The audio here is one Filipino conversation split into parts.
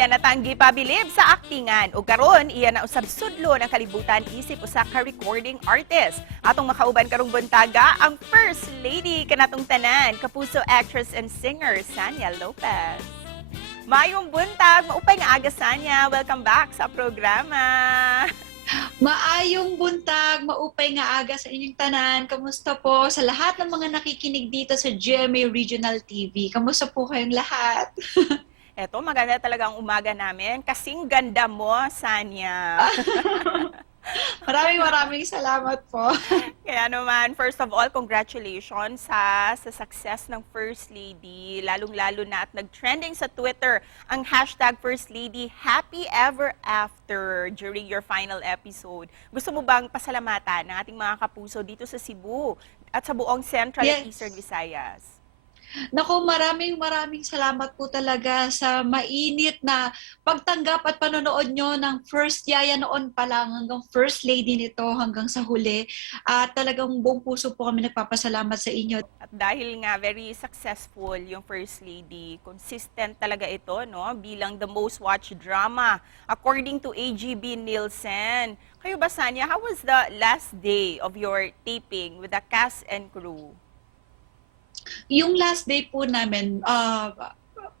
Iyan natanggi pabilib sa aktingan ug karon iyan na usab sudlo ng kalibutan isip usa ka recording artist. Atong makauban karong buntaga ang First Lady kanatong tanan, kapuso actress and singer Sania Lopez. Mayong buntag, maupay nga aga Sania. Welcome back sa programa. Maayong buntag, maupay nga aga sa inyong tanan. Kamusta po sa lahat ng mga nakikinig dito sa GMA Regional TV? Kamusta po kayong lahat? Eto, maganda talaga ang umaga namin. Kasing ganda mo, Sania. Maraming salamat po. Kaya naman, first of all, congratulations sa success ng First Lady. Lalong-lalo na at nag-trending sa Twitter ang hashtag First Lady Happy Ever After during your final episode. Gusto mo bang pasalamatan ng ating mga kapuso dito sa Cebu at sa buong Central at Eastern Visayas? Naku, maraming salamat po talaga sa mainit na pagtanggap at panonood nyo ng First Yaya noon pa lang hanggang First Lady nito hanggang sa huli. At talagang buong puso po kami nagpapasalamat sa inyo. At dahil nga very successful yung First Lady, consistent talaga ito no bilang the most watched drama according to AGB Nielsen. Kayo ba Sanya, how was the last day of your taping with the cast and crew? Yung last day po namin,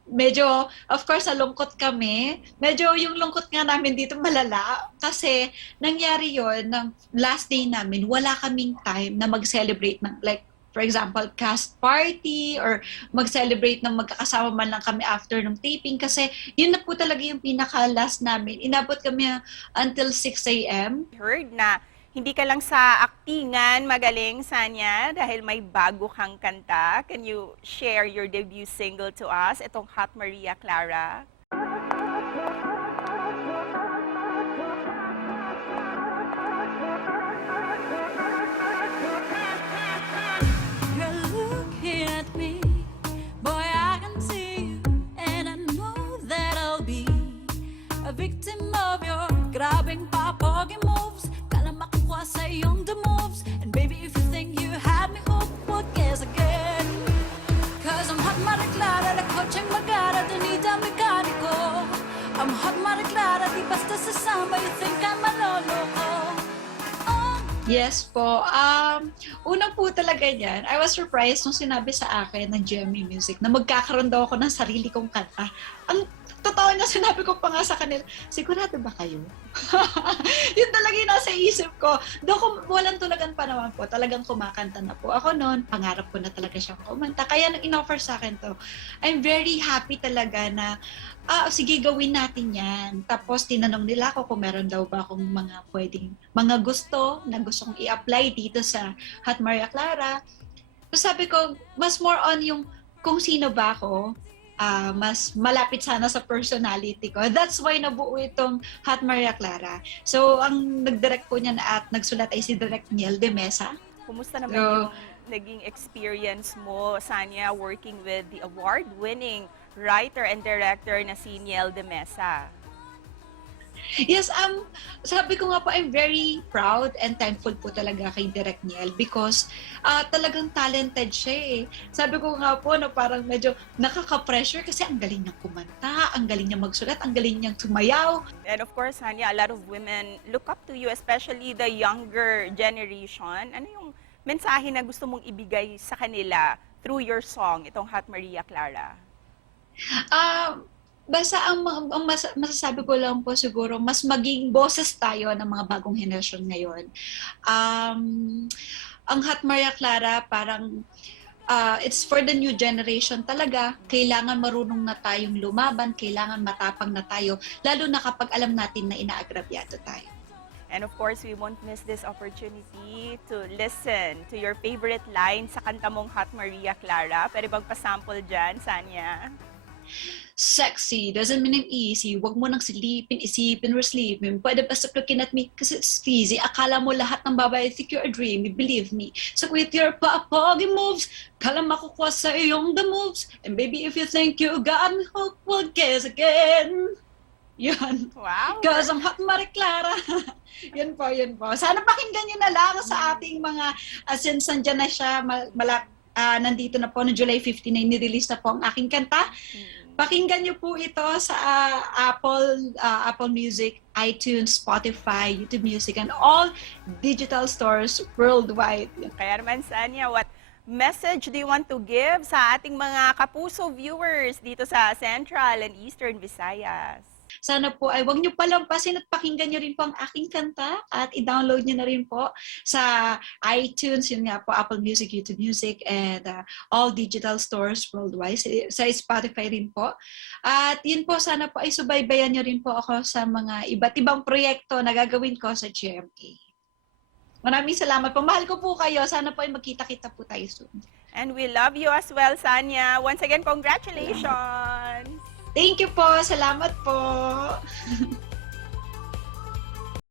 medyo, of course, nalungkot kami. Medyo yung lungkot nga namin dito malala. Kasi nangyari yon ng last day namin, wala kaming time na mag-celebrate ng, like, for example, cast party or mag-celebrate ng magkakasama man lang kami after ng taping. Kasi yun na po talaga yung pinaka-last namin. Inabot kami until 6 a.m. Heard na hindi ka lang sa aktingan magaling, Sanya, dahil may bago kang kanta. Can you share your debut single to us, itong Hot Maria Clara? You're looking at me, boy, I can see you, and I know that I'll be a victim of your grabbing papogi moves. Makukuha sa iyong the moves. And baby, if you think you have me hooked, what guess again? Cause I'm hot Maria Clara, la coaching magara, Donita mekaniko. I'm hot Maria Clara, di basta sasama, you think I'm maloloko. Yes po. Una po talaga niyan, I was surprised nung sinabi sa akin ng GMA Music na magkakaroon daw ako ng sarili kong kanta. Ang totoo na sinabi ko pa nga sa kanila, sigurado ba kayo? Yun talaga yung nasa isip ko. Doon walang tulagan pa naman po, talagang kumakanta na po ako noon. Pangarap ko na talaga siyang kumanta. Kaya nang in-offer sa akin to, I'm very happy talaga na, sige gawin natin yan. Tapos tinanong nila ako kung meron daw ba akong mga gusto na gusto kong i-apply dito sa Hot Maria Clara. So sabi ko, mas more on yung kung sino ba ako, mas malapit sana sa personality ko. That's why nabuo itong Hot Maria Clara. So, ang nag-direct po niya at nagsulat ay si Direk Niel de Mesa. Kumusta naman yung naging experience mo, Sanya, working with the award-winning writer and director na si Niel de Mesa? Yes, sabi ko nga po, I'm very proud and thankful po talaga kay Direk Niel because talagang talented siya eh. Sabi ko nga po na parang medyo nakaka-pressure kasi ang galing niyang kumanta, ang galing niyang magsulat, ang galing niyang sumayaw. And of course, Hanya, a lot of women look up to you, especially the younger generation. Ano yung mensahe na gusto mong ibigay sa kanila through your song, itong Hot Maria Clara? Basta ang masasabi ko lang po siguro, mas maging boses tayo ng mga bagong henerasyon ngayon. Ang Hot Maria Clara parang it's for the new generation talaga. Kailangan marunong na tayong lumaban, kailangan matapang na tayo, lalo na kapag alam natin na inaagrabyado tayo. And of course, we won't miss this opportunity to listen to your favorite line sa kanta mong Hot Maria Clara. Pwede bang pasample dyan, Sanya? Sexy doesn't mean I'm easy. Huwag mo nang silipin, isipin, or sleeping. Pwede ba looking at me kasi it's easy. Akala mo lahat ng babae, think you're a dream. Believe me. So with your papogi moves, kala makukuha sa iyong the moves. And baby, if you think you got me hooked, well, guess again. Yun. Wow! Cause I'm Hot Maria Clara. Yun po. Sana pakinggan nyo na lang sa ating mga, since nandyan na siya, nandito na po, no July 15 na nirelease na po ang aking kanta. Pakinggan niyo po ito sa Apple Music, iTunes, Spotify, YouTube Music, and all digital stores worldwide. Kaya naman, Sanya, what message do you want to give sa ating mga kapuso viewers dito sa Central and Eastern Visayas? Sana po ay huwag niyo palampasin at pakinggan niyo rin po ang aking kanta at i-download niyo na rin po sa iTunes, yun nga po, Apple Music, YouTube Music, and all digital stores worldwide. Sa Spotify rin po. At yun po, sana po ay subaybayan niyo rin po ako sa mga iba't ibang proyekto na gagawin ko sa GMA. Maraming salamat po. Mahal ko po kayo. Sana po ay magkita-kita po tayo soon. And we love you as well, Sanya. Once again, congratulations! Thank you po. Salamat po.